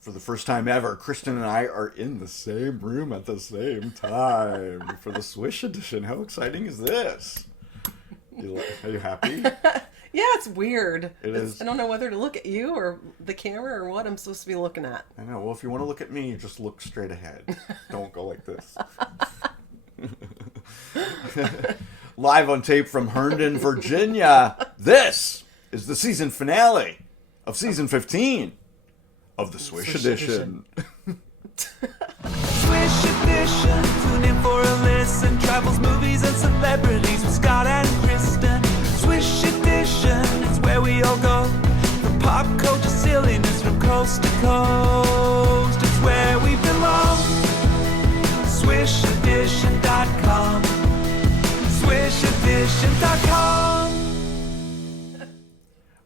For the first time ever, Kristin and I are in the same room at the same time for the Swish edition. How exciting is this? Are you happy? Yeah, it's weird. It is. I don't know whether to look at you or the camera or what I'm supposed to be looking at. I know. Well, if you want to look at me, just look straight ahead. Don't go like this. Live on tape from Herndon, Virginia, this is the season finale of season 15 of the Swish edition. Swish edition, tune in for a listen. Travels, movies, and celebrities with Scott and Kristin. Swish edition, it's where we all go. From pop culture silliness from coast to coast. It's where we belong. SwishEdition.com. SwishEdition.com.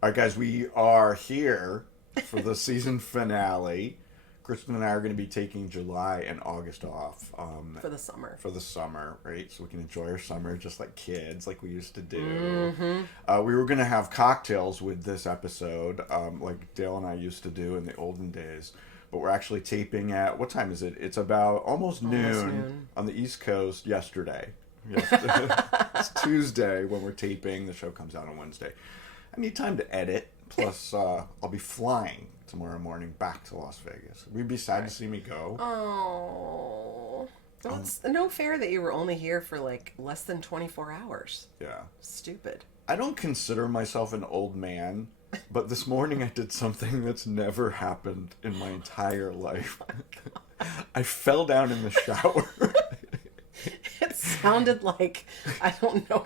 All right, guys, we are here for the season finale. Kristin and I are going to be taking July and August off. For the summer. For the summer, right? So we can enjoy our summer just like kids, like we used to do. We were going to have cocktails with this episode, like Dale and I used to do in the olden days. But we're actually taping at, what time is it? It's about almost noon on the East Coast yesterday. It's Tuesday when we're taping. The show comes out on Wednesday. I need time to edit. Plus, I'll be flying tomorrow morning back to Las Vegas. Would you be sad to see me go? Oh. Well, it's no fair that you were only here for like less than 24 hours. Yeah. Stupid. I don't consider myself an old man, but this morning I did something that's never happened in my entire life. I fell down in the shower. It sounded like, I don't know,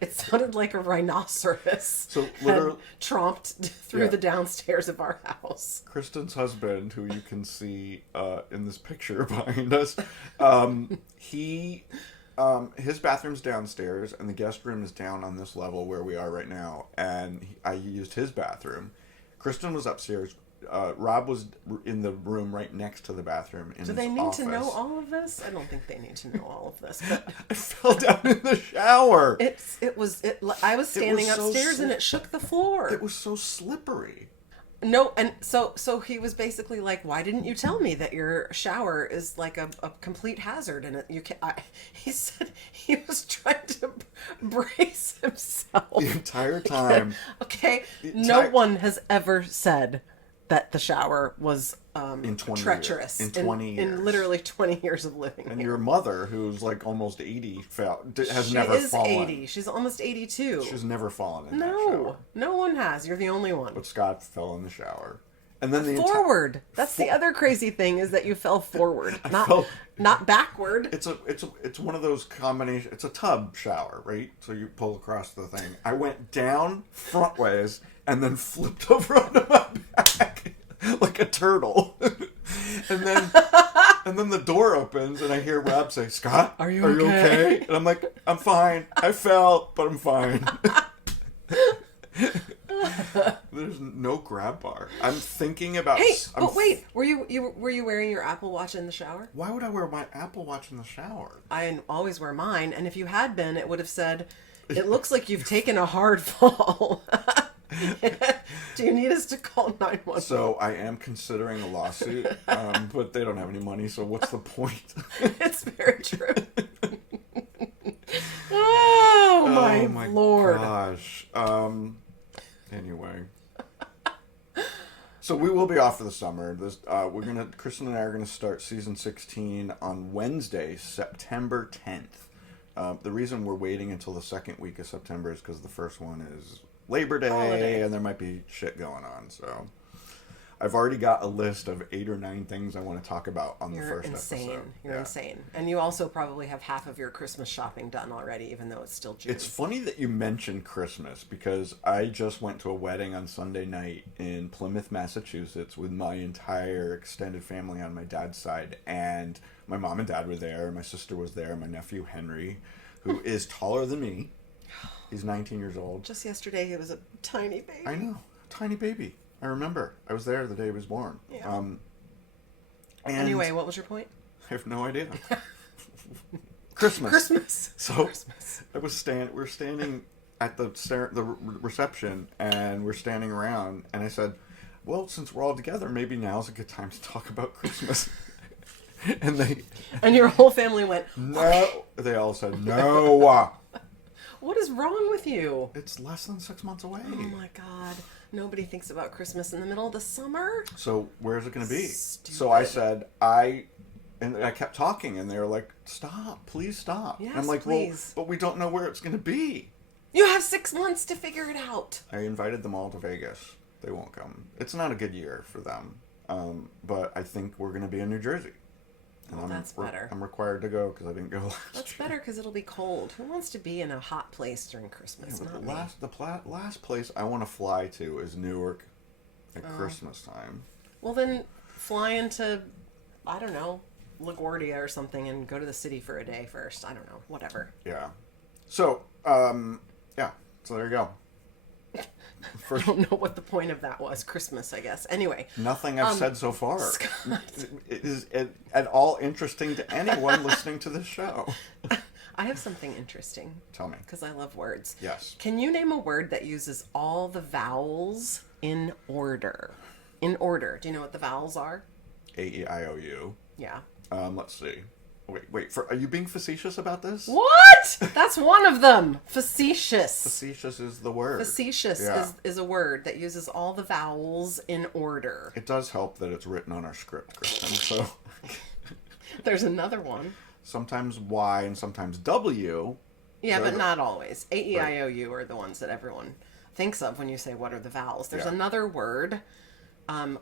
it sounded like a rhinoceros So literally, tromped through the downstairs of our house. Kristin's husband, who you can see in this picture behind us, his bathroom's downstairs and the guest room is down on this level where we are right now. And I used his bathroom. Kristin was upstairs. Rob was in the room right next to the bathroom in his office. Do they need to know all of this? I don't think they need to know all of this. But I fell down in the shower. I was standing upstairs and it shook the floor. It was so slippery. No, and so he was basically like, "Why didn't you tell me that your shower is like a complete hazard?" And he said he was trying to brace himself The entire time. Okay, no one has ever said that the shower was in 20 treacherous years. In 20 years. In literally 20 years of living And here. your mother, who's like almost 80, has She never is fallen. 80. She's almost 82. She's never fallen in that No, shower. no one has. You're the only one. But Scott fell in the shower. And then Forward. That's the other crazy thing, is that you fell forward, not backward. It's one of those combination. It's a tub shower, right? So you pull across the thing. I went down frontways and then flipped over onto my back like a turtle. and then the door opens and I hear Rob say, "Scott, are you okay?" And I'm like, "I'm fine. I fell, but I'm fine." There's no grab bar. I'm thinking about. Hey, wait. Were you wearing your Apple Watch in the shower? Why would I wear my Apple Watch in the shower? I always wear mine, and if you had been, it would have said, "It looks like you've taken a hard fall." Do you need us to call 911? So I am considering a lawsuit, but they don't have any money, so what's the point? It's very true. Oh my Lord. Gosh. Anyway. So we will be off for the summer. Kristin and I are gonna start season 16 on Wednesday, September 10th. The reason we're waiting until the second week of September is because the first one is Labor Day, holiday, and there might be shit going on. So I've already got a list of 8 or 9 things I want to talk about on the first episode. You're insane. And you also probably have half of your Christmas shopping done already, even though it's still June. It's funny that you mentioned Christmas, because I just went to a wedding on Sunday night in Plymouth, Massachusetts with my entire extended family on my dad's side. And my mom and dad were there. My sister was there. My nephew, Henry, who is taller than me. He's 19 years old. Just yesterday, he was a tiny baby. I know. Tiny baby. I remember. I was there the day he was born. Yeah. Anyway, what was your point? I have no idea. Christmas. So Christmas. We're standing at the reception, and we're standing around, and I said, well, since we're all together, maybe now's a good time to talk about Christmas. And your whole family went, no. Okay. They all said, no. What is wrong with you? It's less than 6 months away. Oh my God. Nobody thinks about Christmas in the middle of the summer. So where's it going to be? Stupid. So I said, I kept talking, and they were like, stop, please stop. Yes, I'm like, please. well, but we don't know where it's going to be. You have 6 months to figure it out. I invited them all to Vegas. They won't come. It's not a good year for them. But I think we're going to be in New Jersey. And Well, that's better. I'm required to go because I didn't go last That's year. better because it'll be cold. Who wants to be in a hot place during Christmas? Yeah, but Not the last place I want to fly to is Newark at Christmas time. Well, then fly into, I don't know, LaGuardia or something and go to the city for a day first. I don't know. Whatever. Yeah. So, yeah. So there you go. I don't know what the point of that was. Christmas, I guess. Anyway. Nothing I've said so far Scott. is at all interesting to anyone listening to this show. I have something interesting. Tell me. Because I love words. Yes. Can you name a word that uses all the vowels in order? In order. Do you know what the vowels are? A-E-I-O-U. Yeah. Let's see. Wait. Are you being facetious about this? What? That's one of them. Facetious. Facetious is the word. Facetious Yeah. is a word that uses all the vowels in order. It does help that it's written on our script, Kristen. So There's another one. sometimes Y and sometimes W. Yeah, They're but not always. A-E-I-O-U are the ones that everyone thinks of when you say what are the vowels. There's Yeah. another word,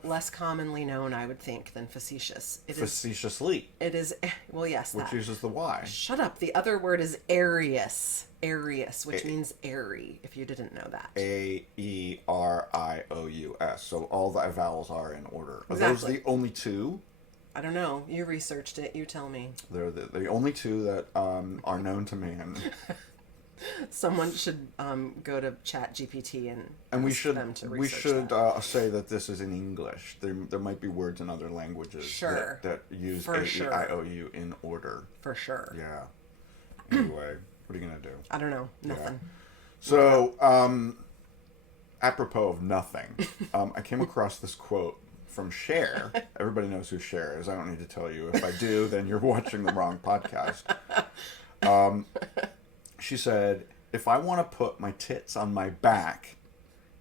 less commonly known, I would think, than facetious. Facetiously, It is, well, yes, which that. uses the Y. Shut up. The other word is Arius. Arius, which means airy, if you didn't know that. A-E-R-I-O-U-S. So all the vowels are in order. Are Exactly. those the only two? I don't know. You researched it. You tell me. They're the only two that are known to man. Someone should go to ChatGPT and we ask should them to research that. say that this is in English. There might be words in other languages Sure. that use For sure. A-E-I-O-U in order. For sure. Yeah. Anyway, what are you going to do? I don't know. Nothing. So, apropos of nothing, I came across this quote from Cher. Everybody knows who Cher is. I don't need to tell you. If I do, then you're watching the wrong podcast. She said, if I want to put my tits on my back,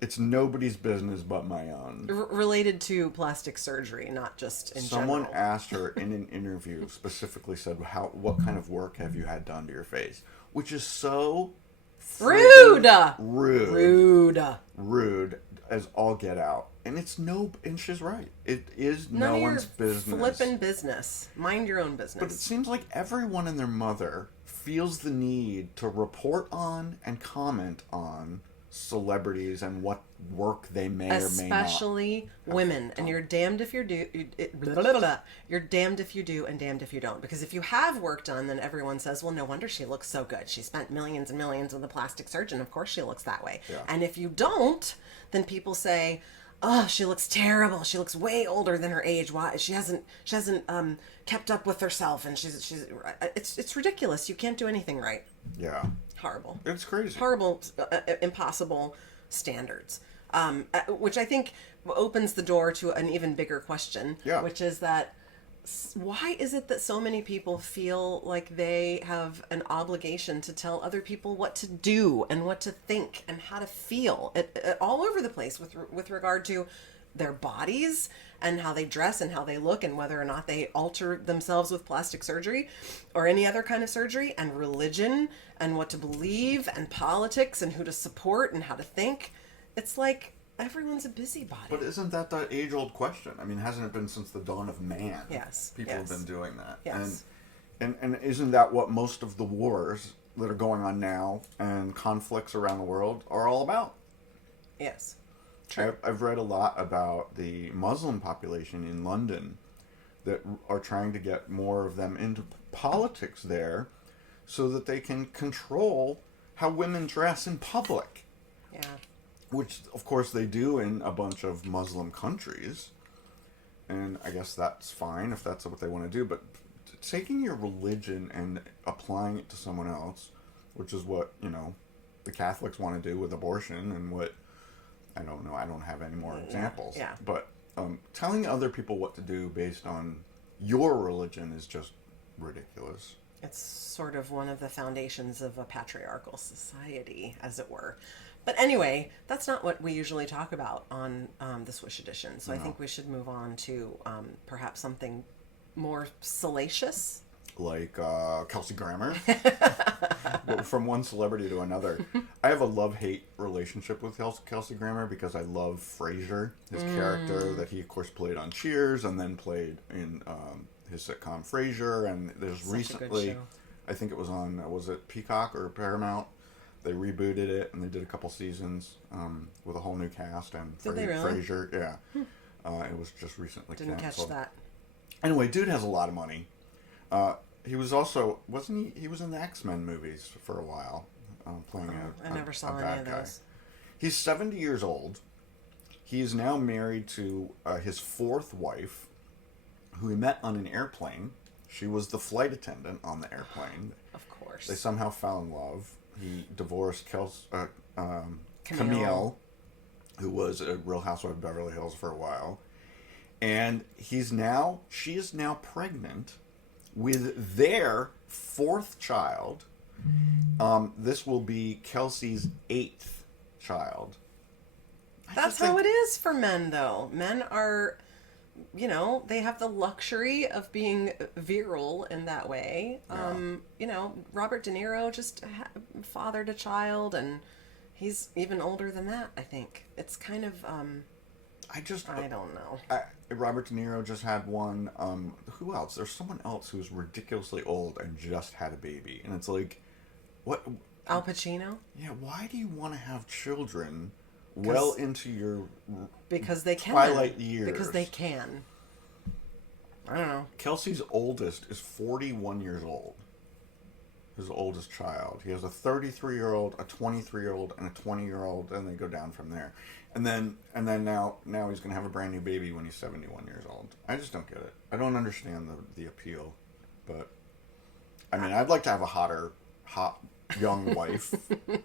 it's nobody's business but my own. Related to plastic surgery, not just in Someone general. asked her in an interview, specifically said, what kind of work have you had done to your face? Which is so Rude! rude as all get out. And and she's right. It is None no of one's your business. flippin' business. Mind your own business. But it seems like everyone and their mother feels the need to report on and comment on celebrities and what work they may or may not. Especially women, and you're damned if you do. You're damned if you do, and damned if you don't. Because if you have work done, then everyone says, "Well, no wonder she looks so good. She spent millions and millions with a plastic surgeon. Of course, she looks that way." Yeah. And if you don't, then people say, "Oh, she looks terrible. She looks way older than her age. Why she hasn't kept up with herself?" And it's ridiculous. You can't do anything right. Yeah. Horrible. It's crazy. Horrible, impossible standards. Which I think opens the door to an even bigger question, Yeah. which is that why is it that so many people feel like they have an obligation to tell other people what to do and what to think and how to feel all over the place with regard to their bodies and how they dress and how they look and whether or not they alter themselves with plastic surgery or any other kind of surgery, and religion and what to believe and politics and who to support and how to think. It's like everyone's a busybody. But isn't that the age-old question? I mean, hasn't it been since the dawn of man? Yes. People Yes. have been doing that. Yes. And isn't that what most of the wars that are going on now and conflicts around the world are all about? Yes. True. I've read a lot about the Muslim population in London that are trying to get more of them into politics there so that they can control how women dress in public. Yeah. Which, of course, they do in a bunch of Muslim countries. And I guess that's fine if that's what they want to do. But taking your religion and applying it to someone else, which is what, the Catholics want to do with abortion and what I don't know. I don't have any more examples. Yeah. But telling other people what to do based on your religion is just ridiculous. It's sort of one of the foundations of a patriarchal society, as it were. But anyway, that's not what we usually talk about on the Swish Edition. So I think we should move on to perhaps something more salacious. Like Kelsey Grammer. From one celebrity to another. I have a love-hate relationship with Kelsey Grammer because I love Frasier, his character that he, of course, played on Cheers and then played in his sitcom Frasier. And there's recently, I think it was on, was it Peacock or Paramount? They rebooted it and they did a couple seasons with a whole new cast. And Did they really? Frasier, yeah. It was just recently Didn't canceled. catch that. Anyway, dude has a lot of money. He was also, wasn't he? He was in the X-Men movies for a while, playing I never saw a any bad of guy. those. He's 70 years old. He is now married to his fourth wife, who he met on an airplane. She was the flight attendant on the airplane. Of course. They somehow fell in love. He divorced Camille, who was a Real Housewife of Beverly Hills for a while. And she is now pregnant with their fourth child. This will be Kelsey's 8th child. That's how it is for men, though. Men are, they have the luxury of being virile in that way. Robert De Niro just fathered a child, and he's even older than that, I think. It's kind of, I don't know. Robert De Niro just had one. Who else? There's someone else who's ridiculously old and just had a baby. And it's like, what? Al Pacino? Yeah, why do you want to have children well into your because they can. twilight years? Because they can. I don't know. Kelsey's oldest is 41 years old. His oldest child. He has a 33-year-old, a 23-year-old, and a 20-year-old, and they go down from there. And then now he's going to have a brand new baby when he's 71 years old. I just don't get it. I don't understand the appeal. But, I mean, I'd like to have a hot young wife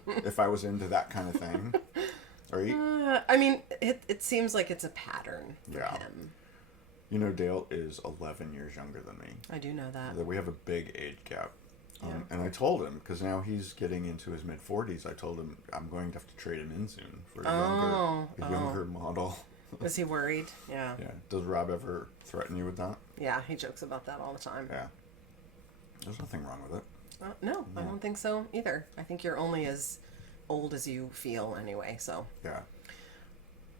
if I was into that kind of thing. Right? I mean, it seems like it's a pattern for him. You know, Dale is 11 years younger than me. I do know that. We have a big age gap. And I told him, because now he's getting into his mid-40s, I told him I'm going to have to trade him in soon for a younger model. Is he worried? Yeah. Yeah. Does Rob ever threaten you with that? Yeah, he jokes about that all the time. Yeah. There's nothing wrong with it. No, I don't think so either. I think you're only as old as you feel anyway, so. Yeah.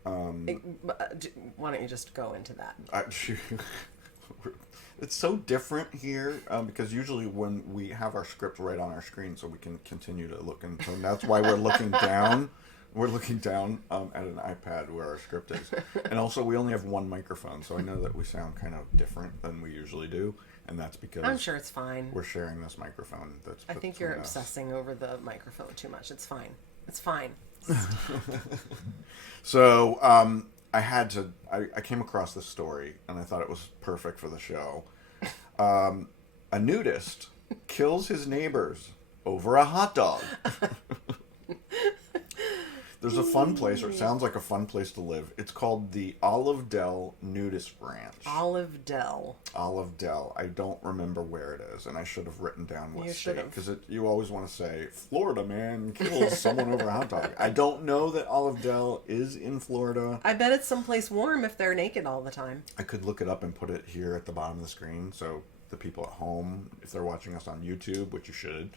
Why don't you just go into that? It's so different here because usually when we have our script right on our screen so we can continue to look, and so that's why we're looking down. We're looking down at an iPad where our script is. And also we only have one microphone, so I know that we sound kind of different than we usually do. And that's because I'm sure it's fine. We're sharing this microphone. I think you're obsessing over the microphone too much. It's fine. It's fine. So I came across this story and I thought it was perfect for the show. A nudist kills his neighbors over a hot dog. There's a fun place, or it sounds like a fun place to live. It's called the Olive Dell Nudist Ranch. Olive Dell. Olive Dell. I don't remember where it is, and I should have written down what state. Because you always want to say, Florida man kills someone over a hot dog. I don't know that Olive Dell is in Florida. I bet it's someplace warm if they're naked all the time. I could look it up and put it here at the bottom of the screen, so the people at home, if they're watching us on YouTube, which you should,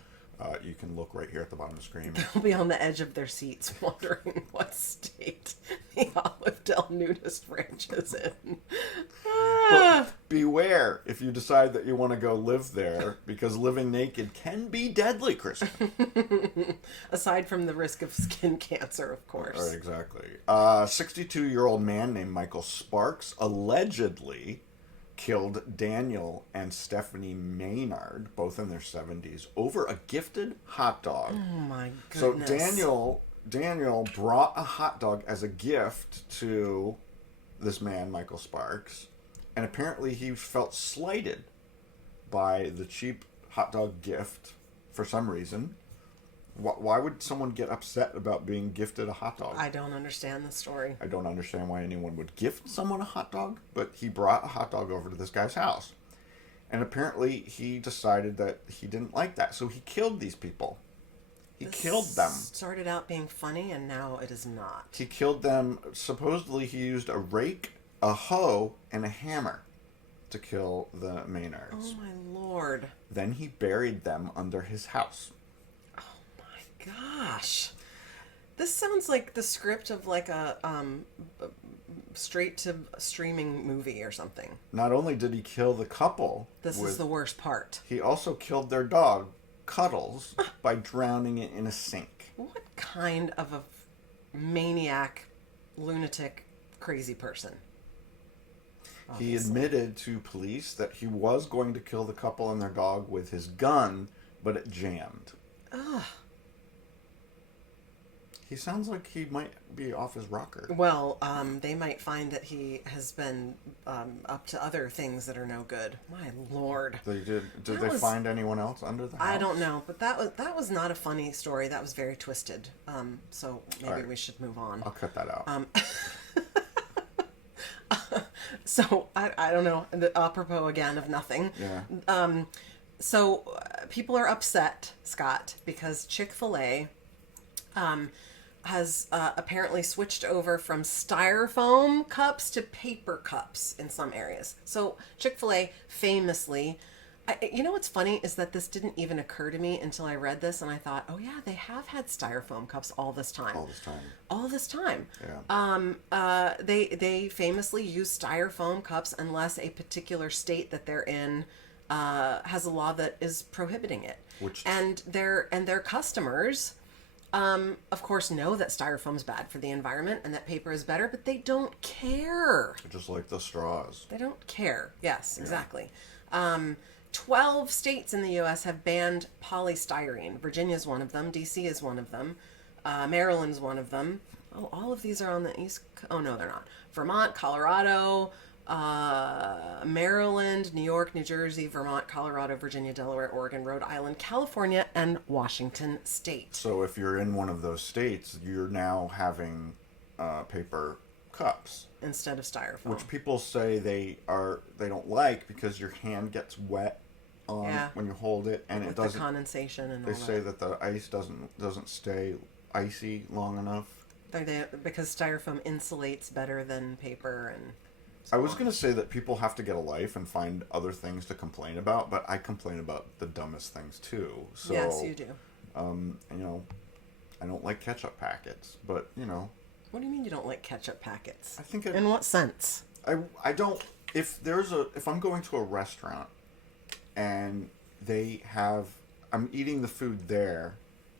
you can look right here at the bottom of the screen. They'll be on the edge of their seats wondering what state the Olive Dell Nudist Ranch is in. But beware if you decide that you want to go live there, because living naked can be deadly, Kristin. Aside from the risk of skin cancer, of course. Exactly. 62-year-old man named Michael Sparks allegedly killed Daniel and Stephanie Maynard, both in their 70s, over a gifted hot dog. Oh my goodness. So Daniel brought a hot dog as a gift to this man, Michael Sparks, and apparently he felt slighted by the cheap hot dog gift for some reason. Why would someone get upset about being gifted a hot dog? I don't understand the story. I don't understand why anyone would gift someone a hot dog, but he brought a hot dog over to this guy's house. And apparently he decided that he didn't like that, so he killed these people. He killed them. Started out being funny, and now it is not. He killed them. Supposedly he used a rake, a hoe, and a hammer to kill the Maynards. Oh my lord. Then he buried them under his house. Oh my gosh. This sounds like the script of like a straight to streaming movie or something. Not only did he kill the couple, This is the worst part. he also killed their dog, Cuddles, by drowning it in a sink. What kind of a maniac, lunatic, crazy person? He Obviously. admitted to police that he was going to kill the couple and their dog with his gun, but it jammed. Ugh. He sounds like he might be off his rocker. Well, they might find that he has been up to other things that are no good. My lord. Did they find anyone else under the house? I don't know, but that was not a funny story. That was very twisted. So maybe All right. we should move on. I'll cut that out. So I don't know. Apropos again of nothing. Yeah. So people are upset, Scott, because Chik-fil-A has apparently switched over from styrofoam cups to paper cups in some areas. So Chik-fil-A famously, you know what's funny is that this didn't even occur to me until I read this, and I thought, oh yeah, they have had styrofoam cups all this time. All this time. Yeah. They famously use styrofoam cups unless a particular state that they're in has a law that is prohibiting it. And their customers, of course, know that styrofoam's bad for the environment and that paper is better, but they don't care. Just like the straws. They don't care. Yes, exactly. 12 states in the U.S. have banned polystyrene. Virginia's one of them. D.C. is one of them. Maryland's one of them. Oh, all of these are on the East Coast. Oh, no, they're not. Vermont, Colorado, Maryland, New York, New Jersey, Vermont, Colorado, Virginia, Delaware, Oregon, Rhode Island, California, and Washington State. So if you're in one of those states, you're now having paper cups instead of styrofoam, which people say they don't like because your hand gets wet when you hold it, and it doesn't. The condensation and all that. They say that the ice doesn't stay icy long enough. Because styrofoam insulates better than paper and. I was going to say that people have to get a life and find other things to complain about, but I complain about the dumbest things too. So, yes, you do. I don't like ketchup packets, but What do you mean you don't like ketchup packets? I think in what sense? I don't. If I'm going to a restaurant and I'm eating the food there,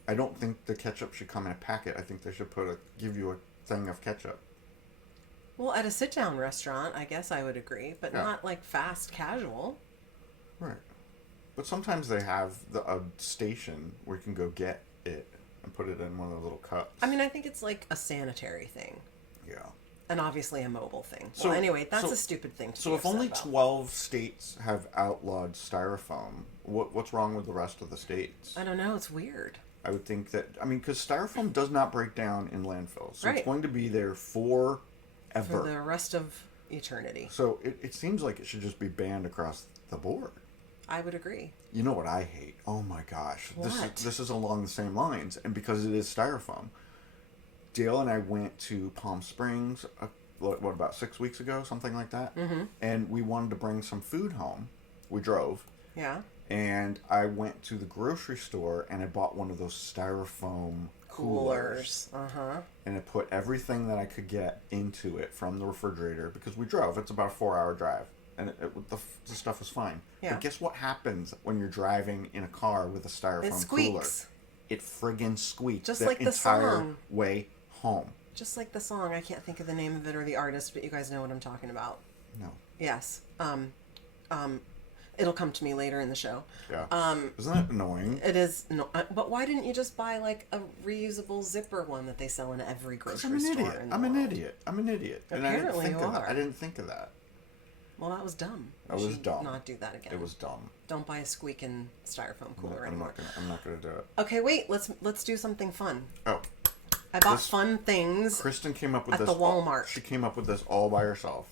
I don't think the ketchup should come in a packet. I think they should give you a thing of ketchup. Well, at a sit-down restaurant, I guess I would agree, but not like fast casual. Right. But sometimes they have a station where you can go get it and put it in one of the little cups. I mean, I think it's like a sanitary thing. Yeah. And obviously a mobile thing. So anyway, that's a stupid thing to So if only 12 states have outlawed styrofoam, what's wrong with the rest of the states? I don't know. It's weird. I would think that, because styrofoam does not break down in landfills. So it's going to be there forever. For the rest of eternity. So it seems like it should just be banned across the board. I would agree. You know what I hate? Oh my gosh. What? This is along the same lines. And because it is styrofoam. Dale and I went to Palm Springs, about 6 weeks ago? Something like that. Mm-hmm. And we wanted to bring some food home. We drove. Yeah. And I went to the grocery store and I bought one of those styrofoam coolers. Uh-huh. And I put everything that I could get into it from the refrigerator because we drove. It's about a 4-hour drive. And the stuff was fine. Yeah. But guess what happens when you're driving in a car with a styrofoam cooler? It friggin' squeaks. Just the like the entire song. way home. Just like the song. I can't think of the name of it or the artist, but you guys know what I'm talking about. No. Yes. It'll come to me later in the show. Yeah. Isn't that annoying? It is. No, but why didn't you just buy like a reusable zipper one that they sell in every grocery store? I'm an idiot. I'm an idiot. Apparently And I didn't think you of that. are. I didn't think of that. Well, that was dumb. That was dumb. Not do that again. It was dumb. Don't buy a squeaking styrofoam cooler anymore. I'm not gonna do it. Okay, wait. Let's do something fun. Oh. I bought fun things. Kristen came up with at this the Walmart. She came up with this all by herself.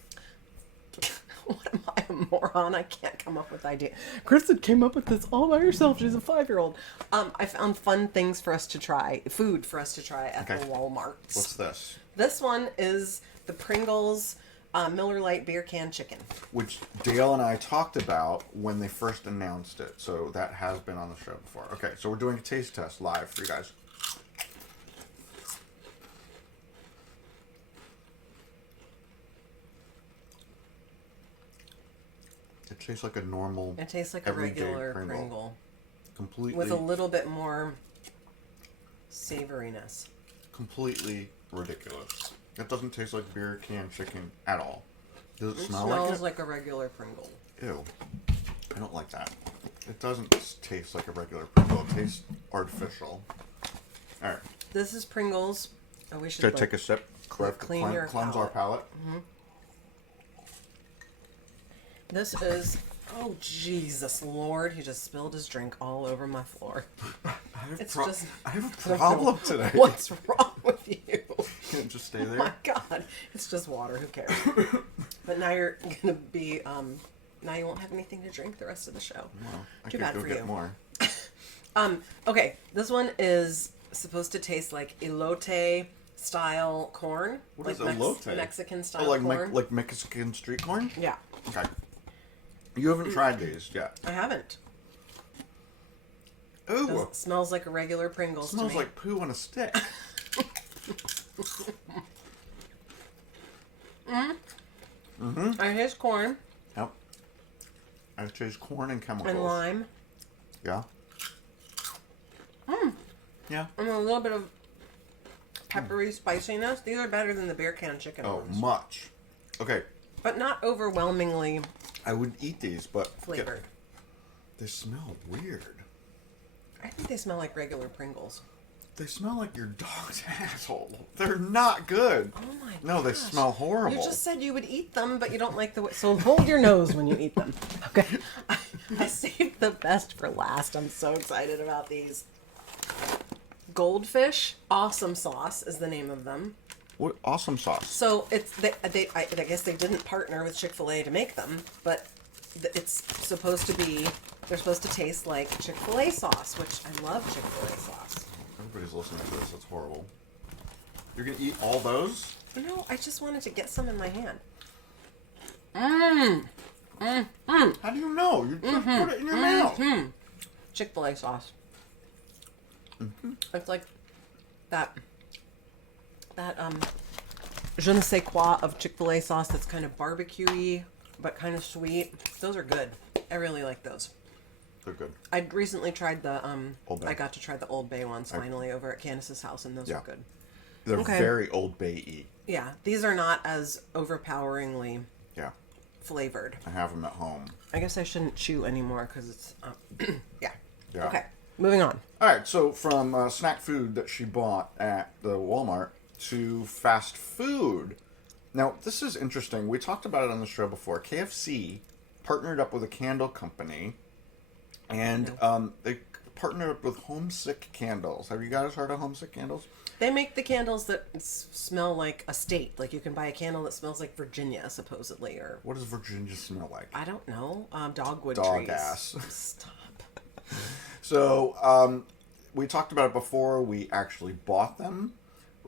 What am I, a moron? I can't come up with idea. Kristen came up with this all by herself. She's a 5-year-old. I found fun things for us to try, food for us to try at the Walmart. What's this? This one is the Pringles Miller Lite beer can chicken. Which Dale and I talked about when they first announced it. So that has been on the show before. Okay, so we're doing a taste test live for you guys. It tastes like a normal. It tastes like a regular Pringle. Completely. With a little bit more savoriness. Completely ridiculous. It doesn't taste like beer can chicken at all. Does it smell like it? It smells like a regular Pringle. Ew. I don't like that. It doesn't taste like a regular Pringle. It tastes artificial. Alright. This is Pringles. Oh, we should Should I take a sip? Cleanse your cleanse our palate. Mm-hmm. This is... Oh, Jesus Lord. He just spilled his drink all over my floor. I have a I problem today. What's wrong with you? Can't just stay there. Oh my God. It's just water. Who cares? But now you're going to be... now you won't have anything to drink the rest of the show. Well, Too bad for you. More. Okay. This one is supposed to taste like elote style corn. What like is elote? Mexican style corn? Like Mexican street corn? Yeah. Okay. You haven't tried these yet. I haven't. Ooh. It smells like a regular Pringles to me. Smells like poo on a stick. I taste corn. Yep. I taste corn and chemicals. And lime. Yeah. Yeah. And a little bit of peppery spiciness. These are better than the beer can chicken ones. Much. Okay. But not overwhelmingly I would eat these, but flavored. They smell weird. I think they smell like regular Pringles. They smell like your dog's asshole. They're not good. Oh my god. No, they smell horrible. You just said you would eat them, but you don't like the way. So hold your nose when you eat them. Okay. I saved the best for last. I'm so excited about these. Goldfish Awesome Sauce is the name of them. What awesome sauce? So it's I guess they didn't partner with Chick-fil-A to make them, but it's supposed to be. They're supposed to taste like Chick-fil-A sauce, which I love Chick-fil-A sauce. Everybody's listening to this. It's horrible. You're gonna eat all those? No, I just wanted to get some in my hand. How do you know? You just put it in your mouth. Chick-fil-A sauce. It's like that je ne sais quoi of Chick-fil-A sauce that's kind of barbecue-y, but kind of sweet. Those are good. I really like those. They're good. I recently tried the Old Bay. I got to try the Old Bay ones finally over at Candace's house, and those were good. They're very Old Bay-y. Yeah, these are not as overpoweringly flavored. I have them at home. I guess I shouldn't chew anymore because it's yeah. Yeah. Okay, moving on. All right, so from snack food that she bought at the Walmart to fast food. Now, this is interesting. We talked about it on the show before. KFC partnered up with a candle company, and they partnered up with Homesick Candles. Have you guys heard of Homesick Candles? They make the candles that smell like a state. Like you can buy a candle that smells like Virginia, supposedly, or What does Virginia smell like? I don't know. Dogwood Dog trees. ass. Stop. So, we talked about it before. We actually bought them.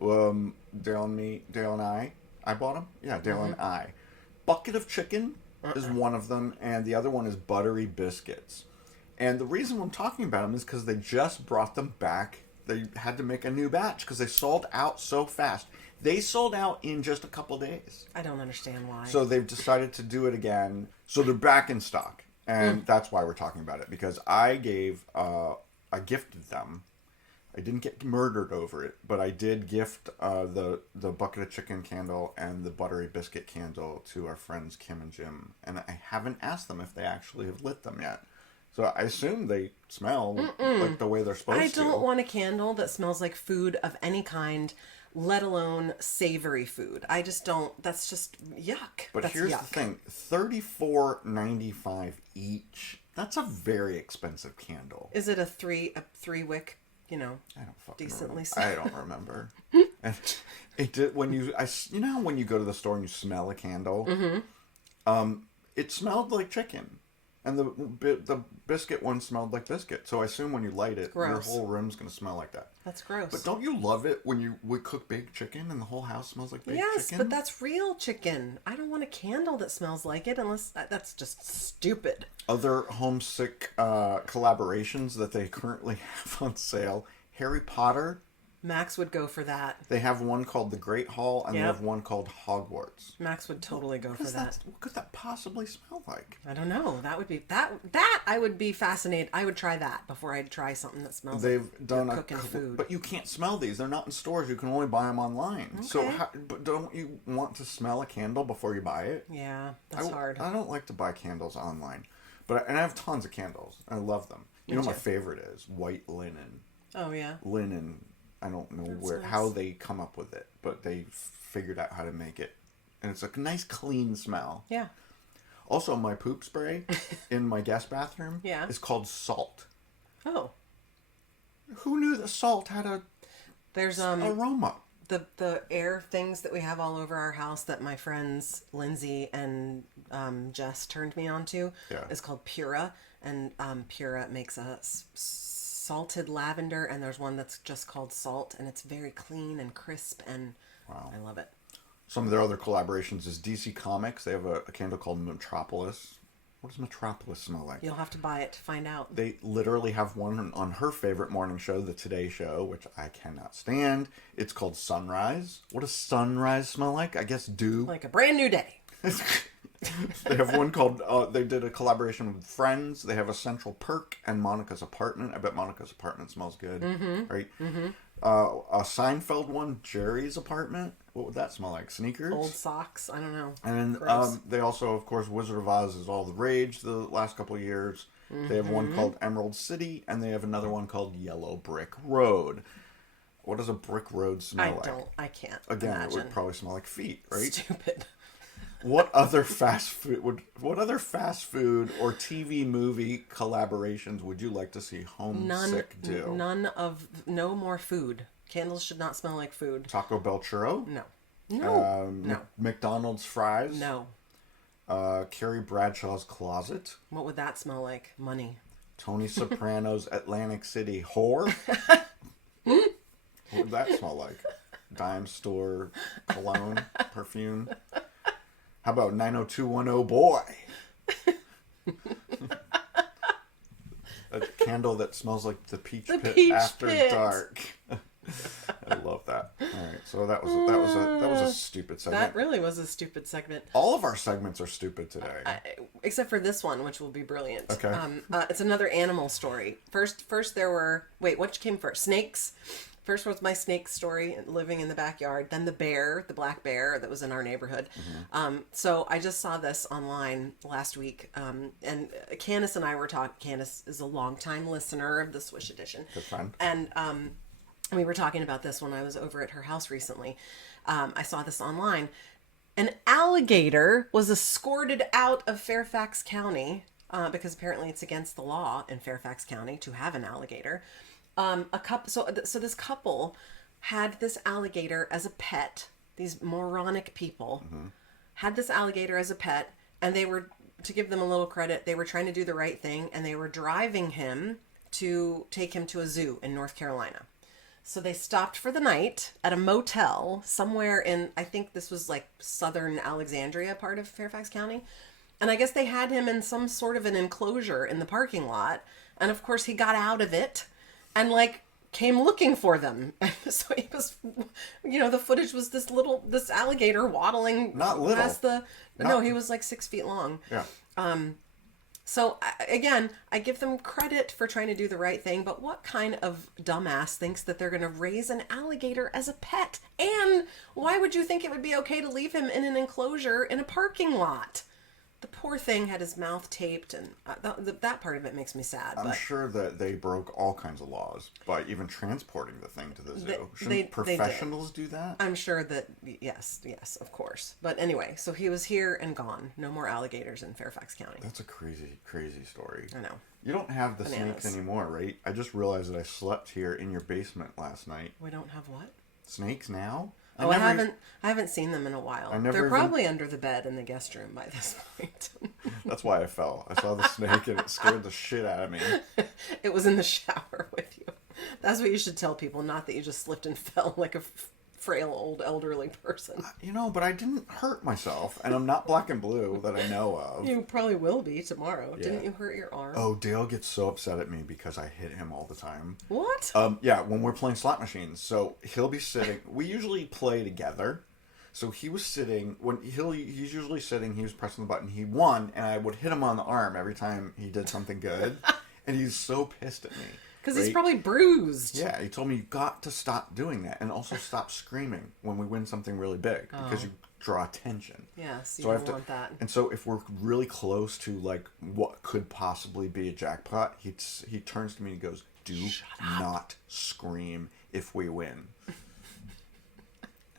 Dale and I bought them. Yeah, Dale and I. Bucket of chicken is one of them, and the other one is buttery biscuits. And the reason I'm talking about them is because they just brought them back. They had to make a new batch because they sold out so fast. They sold out in just a couple days. I don't understand why. So they've decided to do it again. So they're back in stock. And that's why we're talking about it. Because I gifted them. I didn't get murdered over it, but I did gift the bucket of chicken candle and the buttery biscuit candle to our friends Kim and Jim. And I haven't asked them if they actually have lit them yet. So I assume they smell like the way they're supposed to. I don't want a candle that smells like food of any kind. let alone savory food. I just don't. That's just yuck. But that's here's yuck. the thing: $34.95 each. That's a very expensive candle. Is it a three wick? You know, I don't fucking decently. remember. I don't remember. And it did when you know how when you go to the store and you smell a candle. It smelled like chicken. And the biscuit one smelled like biscuit. So I assume when you light it, your whole room's going to smell like that. That's gross. But don't you love it when we cook baked chicken and the whole house smells like baked chicken? Yes, but that's real chicken. I don't want a candle that smells like it unless that's just stupid. Other homesick collaborations that they currently have on sale. Harry Potter. Max would go for that. They have one called The Great Hall and they have one called Hogwarts. Max would totally go for that. What could that possibly smell like? I don't know. That would be that I would be fascinated. I would try that before I'd try something that smells They've like done cooking food. But you can't smell these. They're not in stores. You can only buy them online. Okay. So, but don't you want to smell a candle before you buy it? Yeah, that's hard. I don't like to buy candles online, and I have tons of candles. I love them. You know, my favorite is white linen. Oh yeah. Linen. I don't know That's how they come up with it, but they figured out how to make it, and it's a nice clean smell. Yeah. Also, my poop spray in my guest bathroom is called Salt. Oh. Who knew that salt had a aroma? The air things that we have all over our house that my friends Lindsay and Jess turned me on to is called Pura, and Pura makes a salted lavender, and there's one that's just called Salt, and it's very clean and crisp, and I love it. Some of their other collaborations is DC Comics. They have a candle called Metropolis. What does Metropolis smell like? You'll have to buy it to find out. They literally have one on her favorite morning show, The Today Show, which I cannot stand. It's called Sunrise. What does sunrise smell like? I guess dew. Like a brand new day. They have one called, they did a collaboration with Friends. They have a Central Perk and Monica's Apartment. I bet Monica's Apartment smells good. Right? A Seinfeld one, Jerry's Apartment. What would that smell like? Sneakers? Old socks. I don't know. And then they also, of course, Wizard of Oz is all the rage the last couple of years. They have one called Emerald City, and they have another one called Yellow Brick Road. What does a brick road smell like? I can't Again, imagine. it would probably smell like feet, right? Stupid. What other fast food or TV movie collaborations would you like to see Homesick do? No more food. Candles should not smell like food. Taco Bell churro? No. No. McDonald's fries? No. Carrie Bradshaw's closet? What would that smell like? Money. Tony Soprano's Atlantic City whore? What would that smell like? Dime store cologne perfume? How about 90210 boy? A candle that smells like the peach pit after dark. I love that. All right, so that was a stupid segment. That really was a stupid segment. All of our segments are stupid today, except for this one, which will be brilliant. Okay. It's another animal story. First there were what came first? Snakes. First was my snake story, living in the backyard. Then the black bear that was in our neighborhood. So I just saw this online last week. And Candace and I were talking. Candace is a longtime listener of the Swish Edition. Good friend. And we were talking about this when I was over at her house recently. I saw this online. An alligator was escorted out of Fairfax County because apparently it's against the law in Fairfax County to have an alligator. So this couple had this alligator as a pet. These moronic people had this alligator as a pet, and they were, to give them a little credit, they were trying to do the right thing, and they were driving him to take him to a zoo in North Carolina. So they stopped for the night at a motel somewhere in, I think this was like southern Alexandria part of Fairfax County. And I guess they had him in some sort of an enclosure in the parking lot. And of course he got out of it and came looking for them. So he was, the footage was this alligator waddling past he was like 6 feet long. Yeah. So again, I give them credit for trying to do the right thing, but what kind of dumbass thinks that they're going to raise an alligator as a pet? And why would you think it would be okay to leave him in an enclosure in a parking lot? the poor thing had his mouth taped, and that part of it makes me sad. I'm sure that they broke all kinds of laws by even transporting the thing to the zoo. Shouldn't professionals do that? I'm sure that, yes, of course. But anyway, so he was here and gone. No more alligators in Fairfax County. That's a crazy, crazy story. I know. You don't have the Bananas. snakes anymore, right? I just realized that I slept here in your basement last night. We don't have what? Snakes now? I haven't seen them in a while. They're probably under the bed in the guest room by this point. That's why I fell. I saw the snake and it scared the shit out of me. It was in the shower with you. That's what you should tell people, not that you just slipped and fell like a frail old elderly person. But I didn't hurt myself, and I'm not black and blue that I know of. You probably will be tomorrow. Yeah. Didn't you hurt your arm? Oh, Dale gets so upset at me because I hit him all the time. What? Yeah, when we're playing slot machines. So he'll be sitting. We usually play together. So he was sitting he's usually sitting. He was pressing the button. He won, and I would hit him on the arm every time he did something good, and he's so pissed at me. Because he's probably bruised. Yeah, he told me, you got to stop doing that. And also stop screaming when we win something really big. Because you draw attention. Yes, you don't want that. And so if we're really close to, like, what could possibly be a jackpot, he turns to me and goes, do not scream if we win.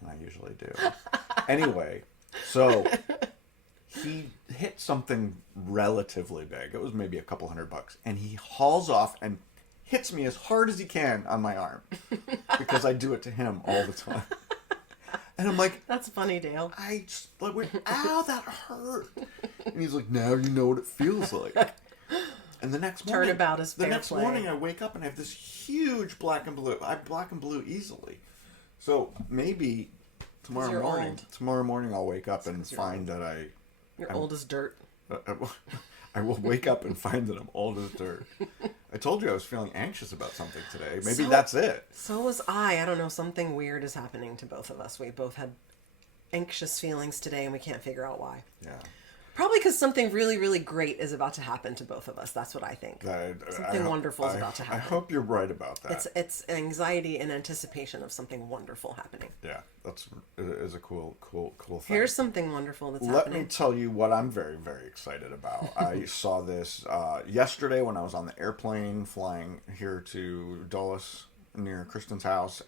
And I usually do. Anyway, so he hit something relatively big. It was maybe a couple $100. And he hauls off and hits me as hard as he can on my arm because I do it to him all the time. And I'm like, that's funny, Dale. I just went, ow, that hurt. And he's like, now you know what it feels like. And the next morning, turnabout is fair play. Morning, I wake up and I have this huge black and blue. I black and blue easily. So maybe tomorrow morning I'll wake up and find that you're old as dirt. I will wake up and find that I'm old as dirt. I told you I was feeling anxious about something today. Maybe that's it. So was I. I don't know. Something weird is happening to both of us. We both had anxious feelings today, and we can't figure out why. Yeah. Probably because something really, really great is about to happen to both of us. That's what I think. Something wonderful is about to happen. I hope you're right about that. It's anxiety and anticipation of something wonderful happening. Yeah, it is a cool thing. Here's something wonderful that's happening. Let me tell you what I'm very, very excited about. I saw this yesterday when I was on the airplane flying here to Dulles near Kristin's house.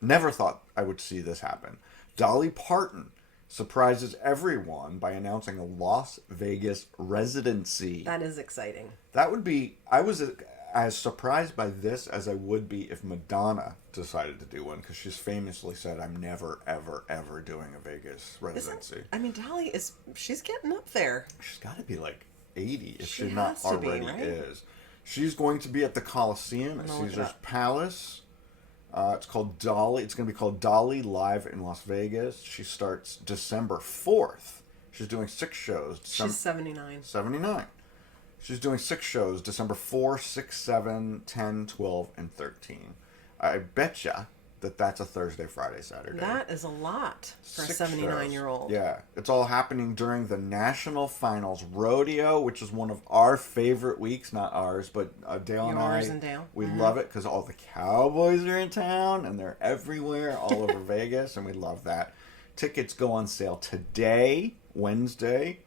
Never thought I would see this happen. Dolly Parton surprises everyone by announcing a Las Vegas residency. That is exciting. That would be... I was as surprised by this as I would be if Madonna decided to do one, because she's famously said, I'm never, ever, ever doing a Vegas residency. Dolly she's getting up there. She's got to be like 80 if she not already is. She's going to be at the Coliseum at Caesar's Palace. It's called Dolly. It's going to be called Dolly Live in Las Vegas. She starts December 4th. She's doing 6 shows. She's 79. 79. She's doing 6 shows, December 4, 6, 7, 10, 12, and 13. I betcha that's a Thursday, Friday, Saturday. That is a lot for a 79-year-old. Yeah. It's all happening during the National Finals Rodeo, which is one of our favorite weeks. Not ours, but Dale and I. Yours and Dale. We love it because all the cowboys are in town, and they're everywhere, all over Vegas, and we love that. Tickets go on sale today, Wednesday,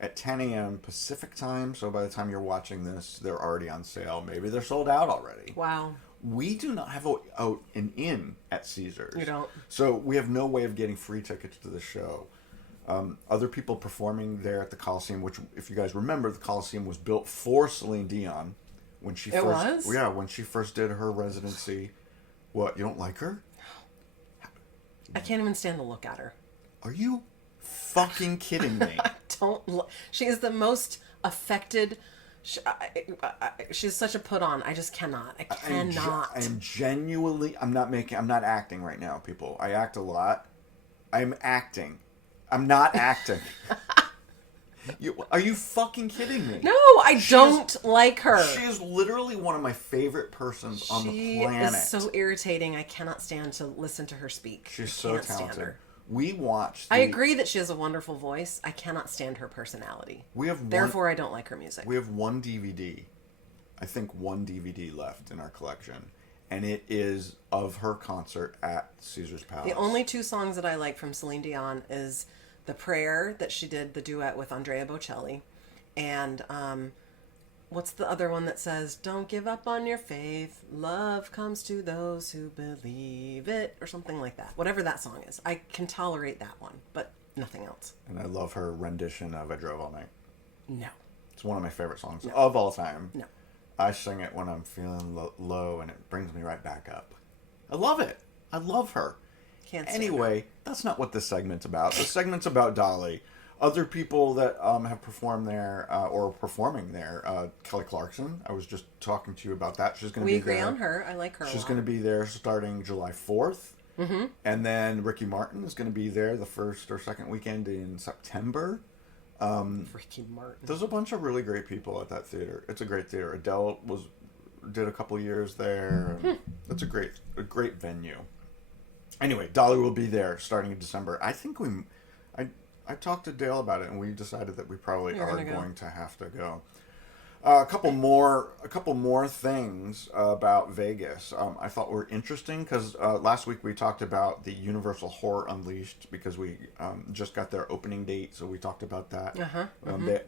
at 10 a.m. Pacific time. So by the time you're watching this, they're already on sale. Maybe they're sold out already. Wow. We do not have an inn at Caesars. You don't? So we have no way of getting free tickets to the show. Other people performing there at the Coliseum, which, if you guys remember, the Coliseum was built for Celine Dion when she first... Yeah, when she first did her residency. What, you don't like her? I can't even stand to look at her. Are you fucking kidding me? She is the most affected... She's such a put on. I just cannot. I cannot. I am genuinely... I'm not acting right now, people. I act a lot. I'm acting. I'm not acting. Are you fucking kidding me? No, I don't like her. She is literally one of my favorite persons on the planet. She is so irritating. I cannot stand to listen to her speak. She's so talented. We watched... I agree that she has a wonderful voice. I cannot stand her personality. Therefore, I don't like her music. We have one DVD. I think one DVD left in our collection. And it is of her concert at Caesar's Palace. The only 2 songs that I like from Celine Dion is The Prayer that she did the duet with Andrea Bocelli, and what's the other one that says, "Don't give up on your faith, love comes to those who believe it," or something like that. Whatever that song is. I can tolerate that one, but nothing else. And I love her rendition of "I Drove All Night." No. It's one of my favorite songs of all time. No. I sing it when I'm feeling low, and it brings me right back up. I love it. I love her. Can't stand Anyway, that's not what this segment's about. This segment's about Dolly. Other people that have performed there or are performing there. Kelly Clarkson. I was just talking to you about that. She's going to be there. We agree on her. I like her. She's going to be there starting July 4th. Mm-hmm. And then Ricky Martin is going to be there the first or second weekend in September. Ricky Martin. There's a bunch of really great people at that theater. It's a great theater. Adele did a couple years there. It's a great venue. Anyway, Dolly will be there starting in December. I think I talked to Dale about it, and we decided that we probably are going to have to go. A couple more things about Vegas. I thought were interesting because last week we talked about the Universal Horror Unleashed because we just got their opening date, so we talked about that.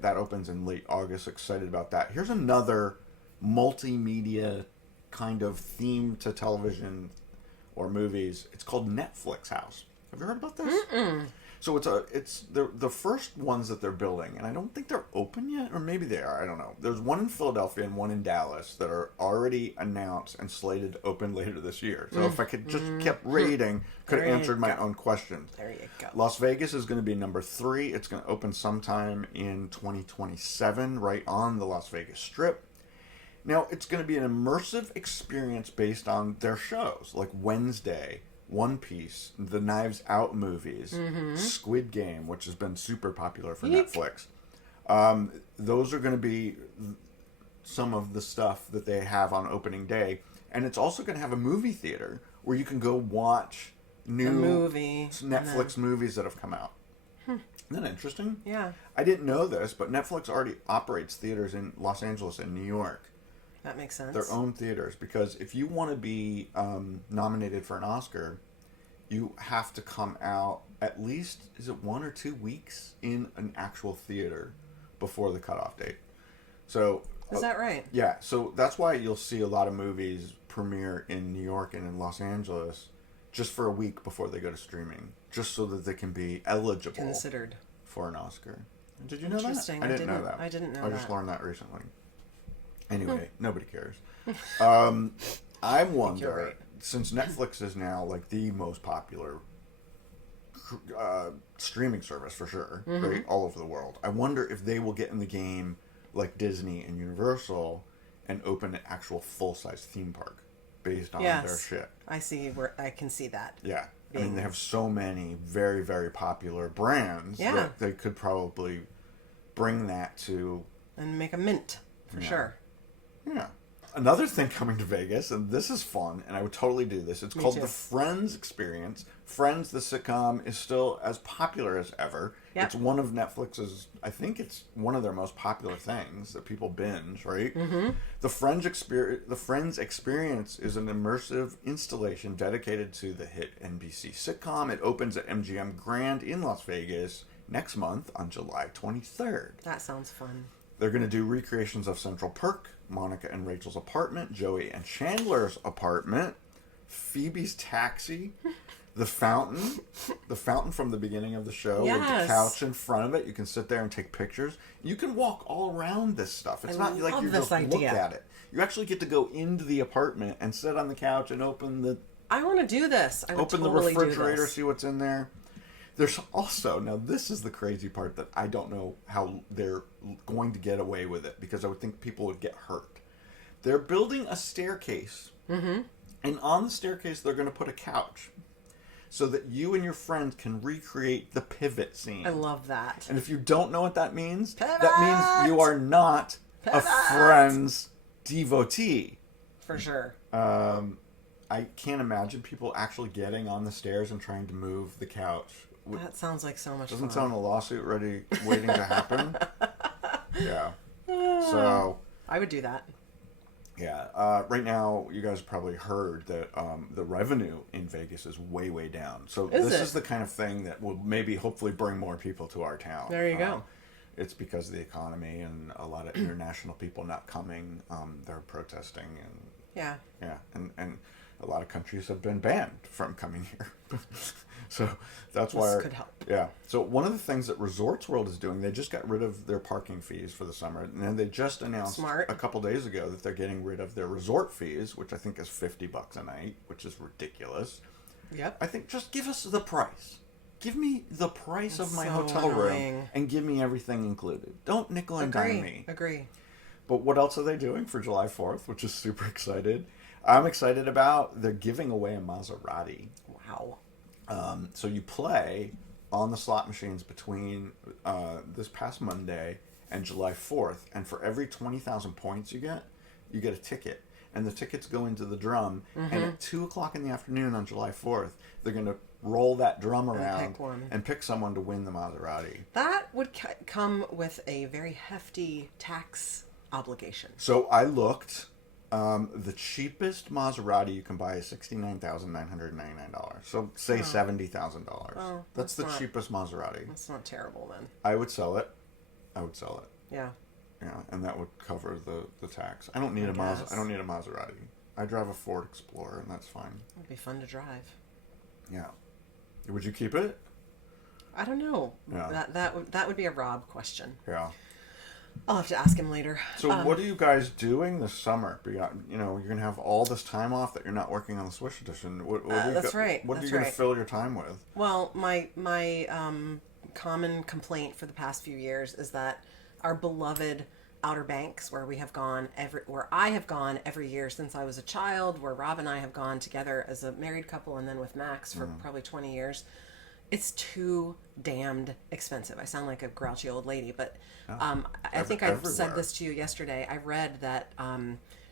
That opens in late August. Excited about that. Here's another multimedia kind of theme to television or movies. It's called Netflix House. Have you heard about this? Mm-mm. So it's the first ones that they're building, and I don't think they're open yet, or maybe they are. I don't know. There's one in Philadelphia and one in Dallas that are already announced and slated to open later this year. So if I could just kept reading, could have answered my own questions. There you go. Las Vegas is going to be number 3. It's going to open sometime in 2027, right on the Las Vegas Strip. Now, it's going to be an immersive experience based on their shows, like Wednesday, One Piece, the Knives Out movies, Squid Game, which has been super popular for Netflix. Those are going to be some of the stuff that they have on opening day. And it's also going to have a movie theater where you can go watch new Netflix movies that have come out. Isn't that interesting? Yeah. I didn't know this, but Netflix already operates theaters in Los Angeles and New York. That makes sense. Their own theaters, because if you want to be nominated for an Oscar, you have to come out at least, is it 1 or 2 weeks in an actual theater before the cutoff date. So is that right? Yeah, so that's why you'll see a lot of movies premiere in New York and in Los Angeles just for a week before they go to streaming, just so that they can be eligible considered for an Oscar. Did you know that? Interesting. I didn't know that. I didn't know that. I just learned that recently. Anyway, nobody cares. I wonder, since Netflix is now like the most popular streaming service for sure, right, all over the world, I wonder if they will get in the game like Disney and Universal and open an actual full-size theme park based on their shit. I see where I can see that. Yeah. I mean, they have so many very, very popular brands that they could probably bring that to... And make a mint, for sure. Yeah. Another thing coming to Vegas, and this is fun, and I would totally do this. It's called the Friends Experience. Friends, the sitcom, is still as popular as ever. Yep. It's one of Netflix's, I think it's one of their most popular things that people binge, right? Mm-hmm. The Friends Experience is an immersive installation dedicated to the hit NBC sitcom. It opens at MGM Grand in Las Vegas next month on July 23rd. That sounds fun. They're going to do recreations of Central Perk, Monica and Rachel's apartment, Joey and Chandler's apartment, Phoebe's taxi, the fountain from the beginning of the show with the couch in front of it. You can sit there and take pictures. You can walk all around this stuff. It's not like you just look at it. You actually get to go into the apartment and sit on the couch and open the... I want to do this. I would open totally the refrigerator, see what's in there. There's also, now this is the crazy part that I don't know how they're going to get away with it, because I would think people would get hurt. They're building a staircase, and on the staircase they're going to put a couch so that you and your friends can recreate the pivot scene. I love that. And if you don't know what that means, that means you are not a Friends devotee. For sure. I can't imagine people actually getting on the stairs and trying to move the couch. That sounds like so much fun. Doesn't sound a lawsuit waiting to happen? Yeah. So I would do that. Yeah. Right now, you guys probably heard that the revenue in Vegas is way, way down. So is the kind of thing that will maybe hopefully bring more people to our town. There you go. It's because of the economy and a lot of international people not coming. They're protesting and yeah, and a lot of countries have been banned from coming here. So that's why this could help. Yeah. So one of the things that Resorts World is doing, they just got rid of their parking fees for the summer, and then they just announced a couple days ago that they're getting rid of their resort fees, which I think is $50 a night, which is ridiculous. Yep. I think just give us the price. Give me the price of my hotel room and give me everything included. Don't nickel and dime me. Agree. But what else are they doing for July 4th, which is super excited? I'm excited about, they're giving away a Maserati. Wow. So you play on the slot machines between this past Monday and July 4th, and for every 20,000 points you get a ticket. And the tickets go into the drum, and at 2 o'clock in the afternoon on July 4th, they're going to roll that drum around and pick someone to win the Maserati. That would come with a very hefty tax obligation. So I looked. The cheapest Maserati you can buy is $69,999. So say $70,000. Oh, that's the cheapest Maserati. That's not terrible then. I would sell it. Yeah. Yeah, and that would cover the tax. I don't need a Maserati. I drive a Ford Explorer, and that's fine. It'd be fun to drive. Yeah. Would you keep it? I don't know. Yeah. That would be a Rob question. Yeah. I'll have to ask him later. So what are you guys doing this summer? You know, you're going to have all this time off that you're not working on the Swish Edition. That's right. What are you going to fill your time with? Well, my common complaint for the past few years is that our beloved Outer Banks, where I have gone every year since I was a child, where Rob and I have gone together as a married couple and then with Max for probably 20 years, it's too damned expensive. I sound like a grouchy old lady, but I think I said this to you yesterday. I read that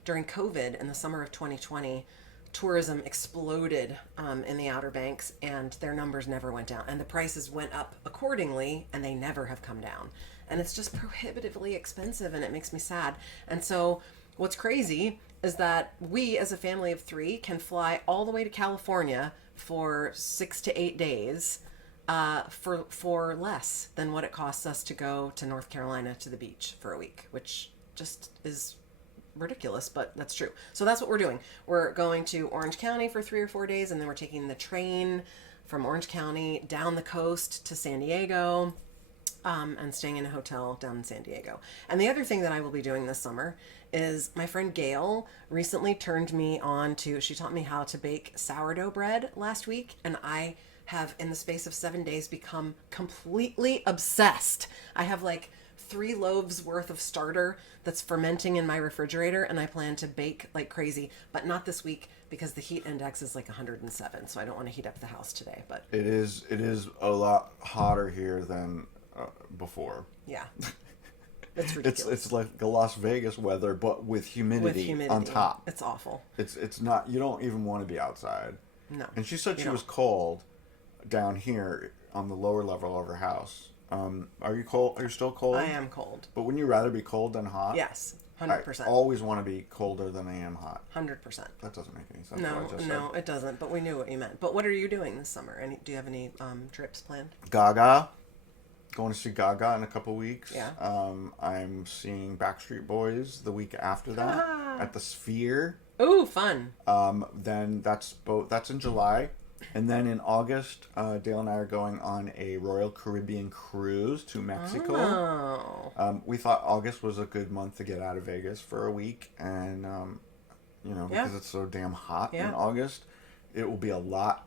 during COVID in the summer of 2020, tourism exploded in the Outer Banks, and their numbers never went down. And the prices went up accordingly, and they never have come down. And it's just prohibitively expensive, and it makes me sad. And so what's crazy is that we, as a family of 3, can fly all the way to California for 6 to 8 days for less than what it costs us to go to North Carolina to the beach for a week, which just is ridiculous, but that's true. So that's what we're doing. We're going to Orange County for 3 or 4 days, and then we're taking the train from Orange County down the coast to San Diego, and staying in a hotel down in San Diego. And the other thing that I will be doing this summer is my friend Gail recently turned me on to, she taught me how to bake sourdough bread last week, and I have, in the space of 7 days, become completely obsessed. I have like 3 loaves worth of starter that's fermenting in my refrigerator, and I plan to bake like crazy, but not this week because the heat index is like 107, so I don't want to heat up the house today. But it is a lot hotter here than before. Yeah. It's ridiculous. It's like the Las Vegas weather, but with humidity on top. It's awful. It's not, you don't even want to be outside. No. And she said she was cold down here on the lower level of her house. Are you cold? Are you still cold? I am cold. But wouldn't you rather be cold than hot? Yes, 100%. I always want to be colder than I am hot. 100%. That doesn't make any sense. No, it doesn't. But we knew what you meant. But what are you doing this summer? Do you have any trips planned? Gaga. Going to see Gaga in a couple weeks. Yeah. I'm seeing Backstreet Boys the week after that at the Sphere. Ooh, fun. Then that's in July. And then in August, Dale and I are going on a Royal Caribbean cruise to Mexico. Oh. We thought August was a good month to get out of Vegas for a week. And, because it's so damn hot in August, it will be a lot.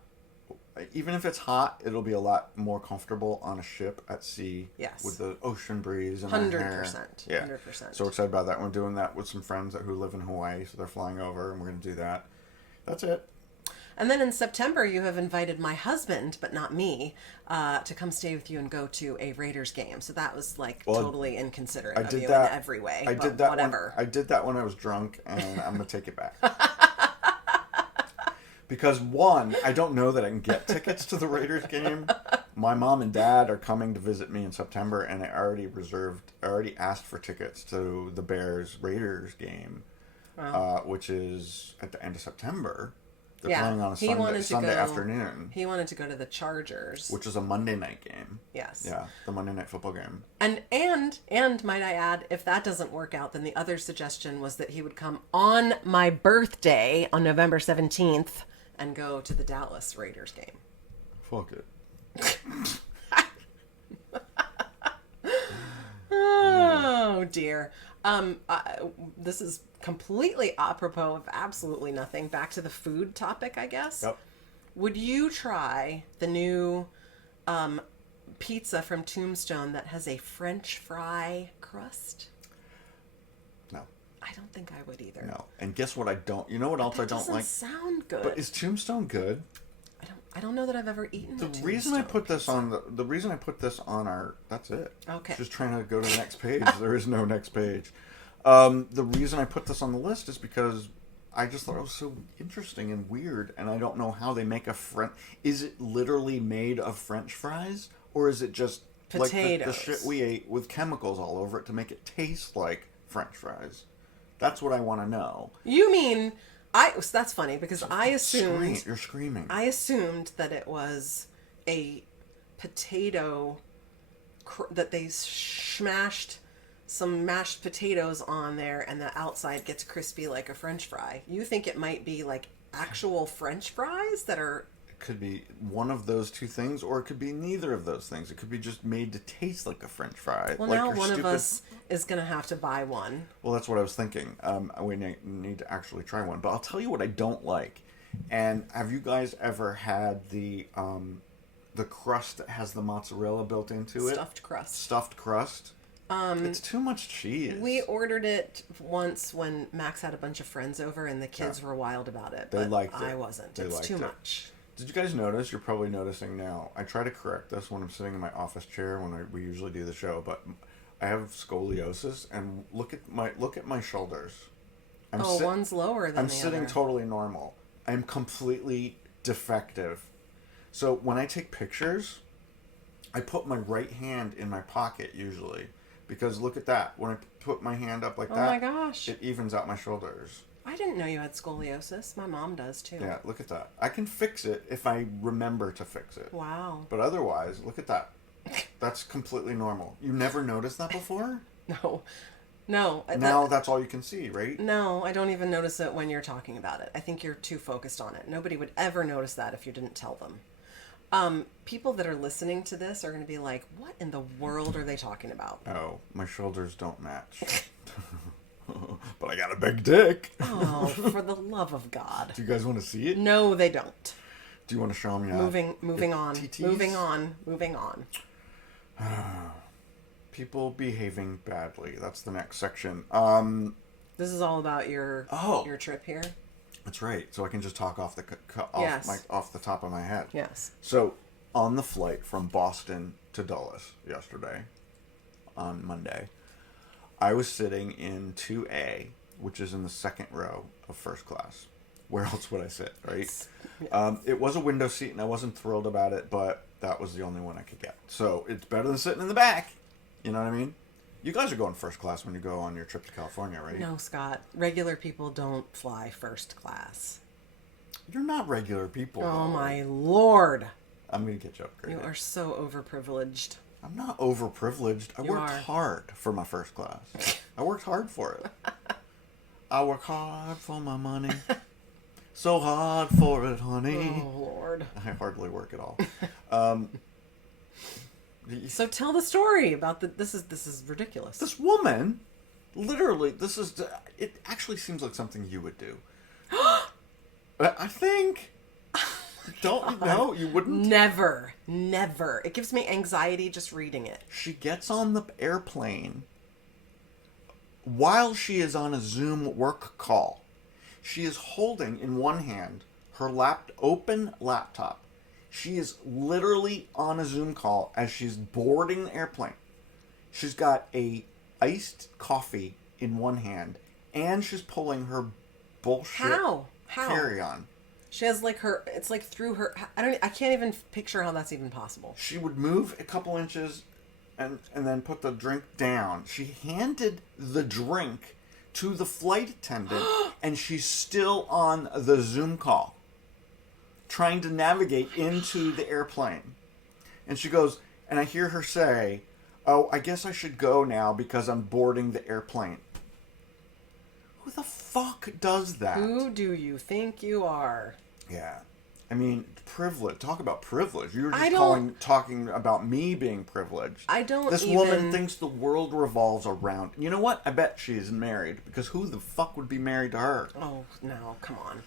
Even if it's hot, it'll be a lot more comfortable on a ship at sea. Yes. With the ocean breeze and 100%. Yeah. 100%. So we're excited about that. We're doing that with some friends who live in Hawaii, so they're flying over, and we're going to do that. That's it. And then in September, you have invited my husband, but not me, to come stay with you and go to a Raiders game. So that was totally inconsiderate of you in every way. I did that when I was drunk, and I'm going to take it back. Because one, I don't know that I can get tickets to the Raiders game. My mom and dad are coming to visit me in September, and I already asked for tickets to the Bears-Raiders game. which is at the end of September. They're Yeah, playing on a Sunday afternoon. He wanted to go to the Chargers, which is a Monday night game. Yes. Yeah, the Monday night football game. And might I add, if that doesn't work out, then the other suggestion was that he would come on my birthday on November 17th and go to the Dallas Raiders game. Fuck it. Oh dear. This is completely apropos of absolutely nothing. Back to the food topic, I guess. Yep. Would you try the new pizza from Tombstone that has a French fry crust? No. I don't think I would either. No. And guess what I don't... You know what else I don't like? Sound good. But is Tombstone good? I don't know that I've ever eaten The a reason I put this pizza. on the reason I put this on our... That's it. Okay. Just trying to go to the next page. There is no next page. The reason I put this on the list is because I just thought it was so interesting and weird, and I don't know how they make a French... Is it literally made of French fries? Or is it just potatoes? Like the shit we ate with chemicals all over it to make it taste like French fries? That's what I want to know. You mean... that's funny because I assumed... You're screaming. I assumed that it was a potato... that they smashed some mashed potatoes on there and the outside gets crispy like a French fry. You think it might be like actual French fries that are... It could be one of those two things, or it could be neither of those things. It could be just made to taste like a French fry. Well, like now one of us is going to have to buy one. Well, that's what I was thinking. We need to actually try one. But I'll tell you what I don't like. And have you guys ever had the crust that has the mozzarella built into it? Stuffed crust. Stuffed crust? It's too much cheese. We ordered it once when Max had a bunch of friends over and the kids were wild about it. They but liked it. I wasn't. They It's liked too it. much. Did you guys notice? You're probably noticing now. I try to correct this when I'm sitting in my office chair when we usually do the show, but I have scoliosis, and look at my shoulders. One's lower than the other. I'm sitting totally normal. I'm completely defective. So when I take pictures, I put my right hand in my pocket usually, because look at that. When I put my hand up like that, oh my gosh, it evens out my shoulders. I didn't know you had scoliosis. My mom does too. Yeah, look at that. I can fix it if I remember to fix it. Wow. But otherwise, look at that. That's completely normal. You never noticed that before? No. Now that's all you can see, right? No, I don't even notice it when you're talking about it. I think you're too focused on it. Nobody would ever notice that if you didn't tell them. People that are listening to this are going to be like, what in the world are they talking about? Oh, my shoulders don't match. But I got a big dick. Oh, for the love of God. Do you guys want to see it? No, they don't. Do you want to show them? Moving on. TTs? Moving on. People behaving badly. That's the next section. This is all about your trip here. That's right. So I can just talk off the top of my head. Yes. So on the flight from Boston to Dulles yesterday, on Monday, I was sitting in 2A, which is in the second row of first class. Where else would I sit, right? Yeah. It was a window seat, and I wasn't thrilled about it, but that was the only one I could get. So it's better than sitting in the back. You know what I mean? You guys are going first class when you go on your trip to California, right? No, Scott. Regular people don't fly first class. You're not regular people. Oh, though. my Lord. I'm going to get you upgraded. You are so overprivileged. I'm not overprivileged. I worked hard for my first class. I worked hard for it. I work hard for my money. So hard for it, honey. Oh, Lord. I hardly work at all. So tell the story about this is ridiculous. This woman, literally, it actually seems like something you would do. I think. Don't know. You wouldn't? Never. It gives me anxiety just reading it. She gets on the airplane while she is on a Zoom work call. She is holding in one hand her open laptop. She is literally on a Zoom call as she's boarding the airplane. She's got a iced coffee in one hand, and she's pulling her bullshit How? carry-on. She has it's like through her, I can't even picture how that's even possible. She would move a couple inches and then put the drink down. She handed the drink to the flight attendant, and she's still on the Zoom call, trying to navigate into the airplane. And she goes, and I hear her say, "Oh, I guess I should go now because I'm boarding the airplane." Who the fuck does that? Who do you think you are? Yeah. I mean, privilege. Talk about privilege. You were just talking about me being privileged. This woman thinks the world revolves around... You know what? I bet she isn't married, because who the fuck would be married to her? Oh, no, come on.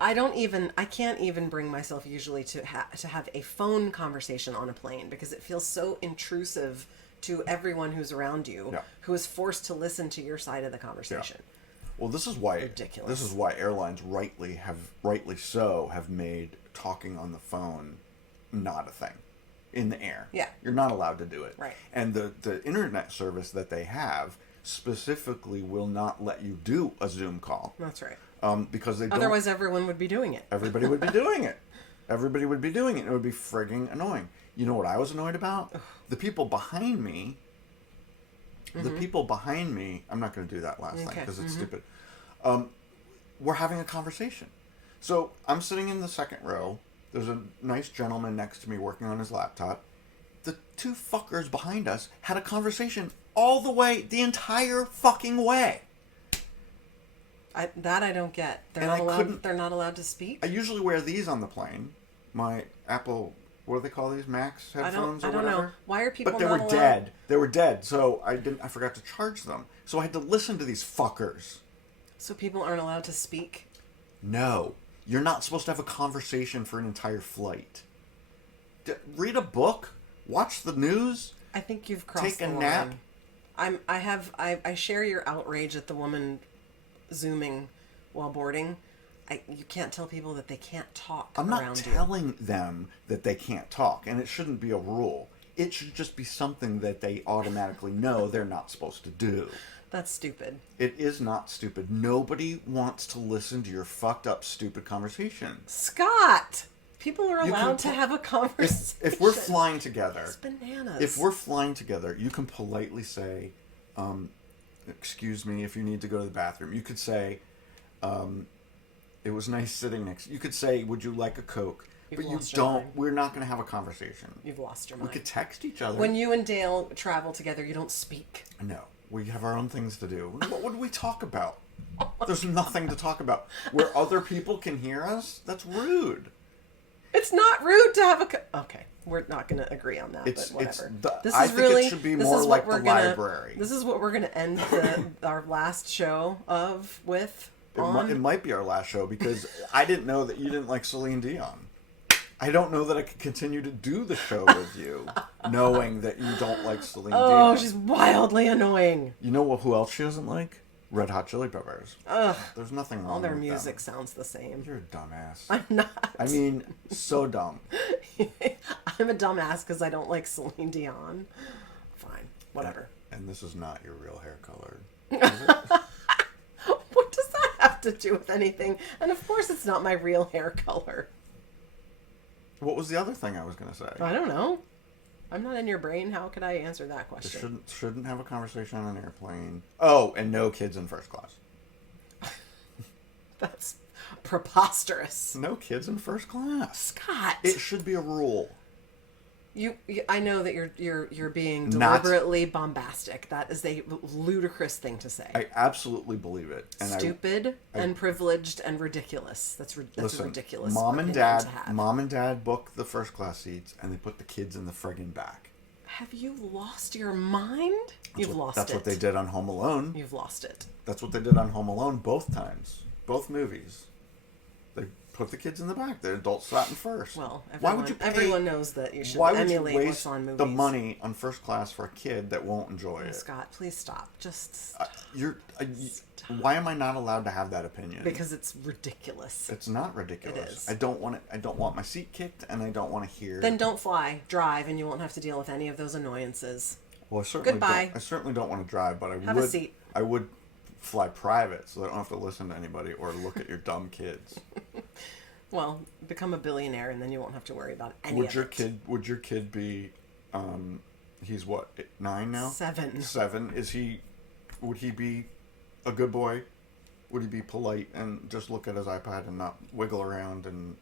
I can't even bring myself usually to have a phone conversation on a plane, because it feels so intrusive to everyone who's around you, who is forced to listen to your side of the conversation. Yeah. Well, this is why ridiculous. This is why airlines rightly so have made talking on the phone not a thing in the air. Yeah. You're not allowed to do it. Right. And the internet service that they have specifically will not let you do a Zoom call. That's right. Because they Otherwise everyone would be doing it. Everybody would be doing it. Everybody would be doing it. It would be frigging annoying. You know what I was annoyed about? The people behind me. The people behind me, I'm not going to do that last thing because it's stupid. We're having a conversation. So I'm sitting in the second row. There's a nice gentleman next to me working on his laptop. The two fuckers behind us had a conversation all the entire fucking way. I don't get. They're not allowed to speak? I usually wear these on the plane. My Apple... What do they call these? Max headphones or whatever? I don't know. Why are people But they not were allowed? dead. They were dead, so I forgot to charge them. So I had to listen to these fuckers. So people aren't allowed to speak? No. You're not supposed to have a conversation for an entire flight. Read a book. Watch the news. I think you've crossed the line. Take a nap. I share your outrage at the woman Zooming while boarding. You can't tell people that they can't talk around you. I'm not telling them that they can't talk, and it shouldn't be a rule. It should just be something that they automatically know they're not supposed to do. That's stupid. It is not stupid. Nobody wants to listen to your fucked up, stupid conversation. Scott! People are allowed to have a conversation. If we're flying together... It's bananas. If we're flying together, you can politely say, excuse me, if you need to go to the bathroom. You could say... it was nice sitting next. You could say, "Would you like a Coke?" But you don't. We're not going to have a conversation. You've lost your mind. We could text each other. When you and Dale travel together, you don't speak. No, we have our own things to do. What would we talk about? There's nothing to talk about. Where other people can hear us, that's rude. It's not rude to have a. Okay, we're not going to agree on that. But whatever. I think it should be more like the library. This is what we're going to end our last show with. It might be our last show because I didn't know that you didn't like Celine Dion. I don't know that I could continue to do the show with you, knowing that you don't like Celine Dion. Oh, she's wildly annoying. You know who else she doesn't like? Red Hot Chili Peppers. Ugh. There's nothing wrong All their with music them. sounds the same. You're a dumbass. I'm not. I mean, so dumb. I'm a dumbass because I don't like Celine Dion. Fine. Whatever. And this is not your real hair color. Is it? What does that have to do with anything? And of course it's not my real hair color. What was the other thing I was going to say? I don't know. I'm not in your brain. How could I answer that question? Shouldn't have a conversation on an airplane. Oh, and no kids in first class. That's preposterous. No kids in first class. Scott. It should be a rule. I know that you're being deliberately bombastic. That is a ludicrous thing to say. I absolutely believe it. And stupid and privileged and ridiculous. That's a ridiculous. Mom and dad book the first class seats, and they put the kids in the friggin' back. Have you lost your mind? That's what they did on Home Alone. You've lost it. That's what they did on Home Alone both times, both movies. They put the kids in the back. The adults sat in first. Well, everyone knows that you should why emulate would you what's on waste movies. the money on first class for a kid that won't enjoy it? Scott, please stop. Just stop. Why am I not allowed to have that opinion? Because it's ridiculous. It's not ridiculous. It is. I don't want my seat kicked, and I don't want to hear. Then don't fly. Drive, and you won't have to deal with any of those annoyances. Well, I Goodbye. certainly don't want to drive, but have a seat. I would fly private, so I don't have to listen to anybody or look at your dumb kids. Well, become a billionaire, and then you won't have to worry about any of it. Would your kid be? He's what? 9 now? 7. 7. Would he be a good boy? Would he be polite and just look at his iPad and not wiggle around and...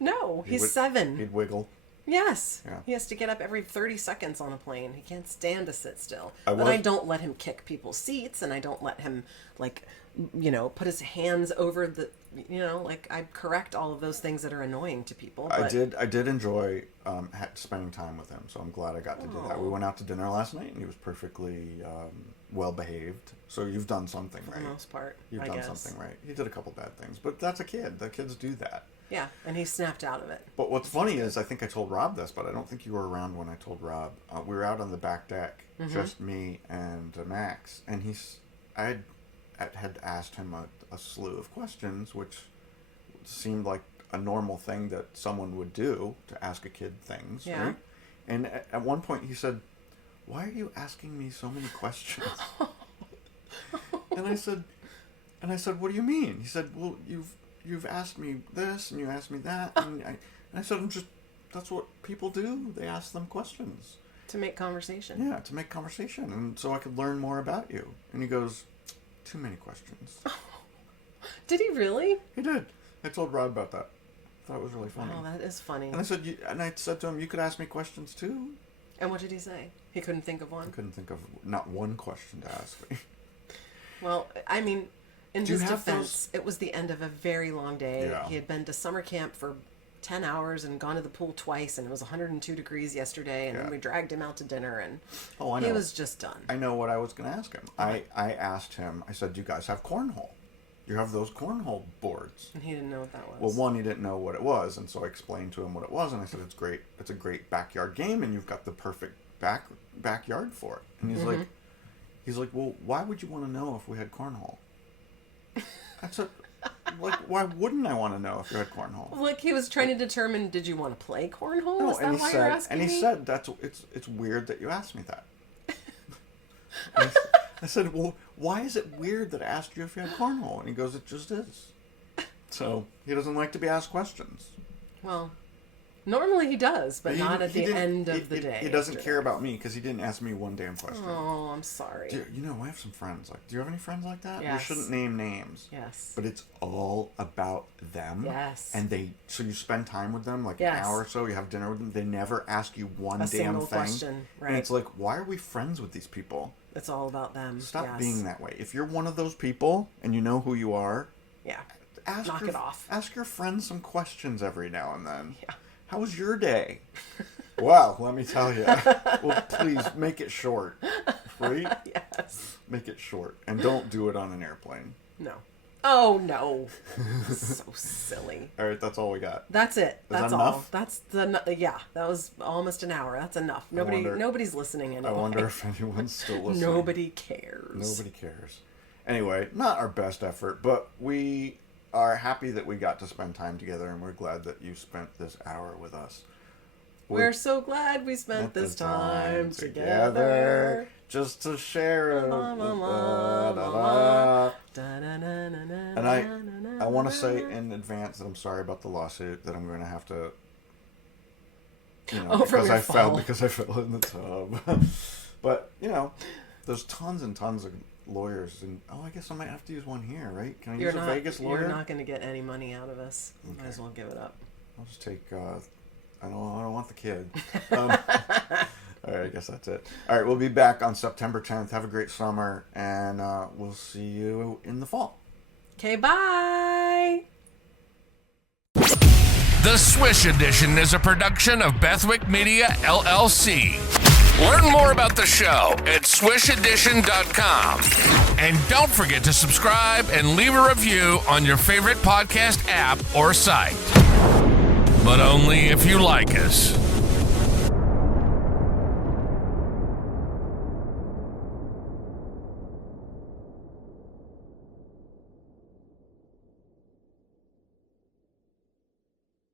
No, he's 7. He'd wiggle. Yes. Yeah. He has to get up every 30 seconds on a plane. He can't stand to sit still. I don't let him kick people's seats, and I don't let him, like, put his hands over the, I correct all of those things that are annoying to people. But... I did enjoy spending time with him, so I'm glad I got to do that. We went out to dinner last night, and he was perfectly well behaved. So you've done something right. For the most part, You've done something right. He did a couple bad things, but that's a kid. The kids do that. Yeah, and he snapped out of it. But what's funny is, I think I told Rob this, but I don't think you were around when I told Rob. We were out on the back deck, just me and Max, and I had asked him a slew of questions, which seemed like a normal thing that someone would do, to ask a kid things, right? And at one point he said, "Why are you asking me so many questions?" And I said, "What do you mean?" He said, "Well, you've asked me this and you asked me that," and I said, that's what people do. They ask them questions. To make conversation. Yeah, to make conversation, and so I could learn more about you. And he goes, "Too many questions." Did he really? He did. I told Rod about that. I thought it was really funny. Oh, that is funny. And I said to him, "You could ask me questions too." And what did he say? He couldn't think of one? I couldn't think of not one question to ask me. Well, I mean, in his defense, it was the end of a very long day. Yeah. He had been to summer camp for 10 hours and gone to the pool twice, and it was 102 degrees yesterday, and then we dragged him out to dinner, and he was just done. I know what I was going to ask him. I asked him, I said, "Do you guys have cornhole? You have those cornhole boards?" And he didn't know what that was. Well, one, he didn't know what it was, and so I explained to him what it was, and I said, "It's great. It's a great backyard game, and you've got the perfect backyard for it." And he's like, "Well, why would you want to know if we had cornhole?" I said, why wouldn't I want to know if you had cornhole? Like, he was trying to determine, did you want to play cornhole? No, Is that why you're asking me? And he said, it's weird that you asked me that. I said, "Well, why is it weird that I asked you if you had cornhole?" And he goes, "It just is." So he doesn't like to be asked questions. Well, normally he does, but not at the end of the day. He doesn't care about me because he didn't ask me one damn question. Oh, I'm sorry. I have some friends. Do you have any friends like that? Yes. We shouldn't name names. Yes. But it's all about them. Yes. And so you spend time with them, like an hour or so, you have dinner with them. They never ask you one damn single thing. Question. Right. And it's like, why are we friends with these people? It's all about them. Stop being that way. If you're one of those people and you know who you are, knock it off. Ask your friends some questions every now and then. Yeah. How was your day? Well, let me tell you. Well, please make it short, right? Yes. Make it short, and don't do it on an airplane. No. Oh no. So silly. All right, that's all we got. That's it. That's all. Enough? That's that was almost an hour. That's enough. Nobody's listening anyway. I wonder if anyone's still listening. Nobody cares. Nobody cares. Anyway, not our best effort, but we are happy that we got to spend time together, and we're glad that you spent this hour with us. We're so glad we spent this time together. Just to share it. And I want to say in advance that I'm sorry about the lawsuit that I'm going to have to, because I fell in the tub. But, there's tons and tons of lawyers, and I guess I might have to use one here, right? Can I use a Vegas lawyer? You're not going to get any money out of us. Okay. Might as well give it up. I'll just take, I don't want the kid. All right, I guess that's it. All right, we'll be back on September 10th. Have a great summer, and we'll see you in the fall. Okay, bye! The Swish Edition is a production of Bethwick Media, LLC. Learn more about the show at swishedition.com. And don't forget to subscribe and leave a review on your favorite podcast app or site. But only if you like us.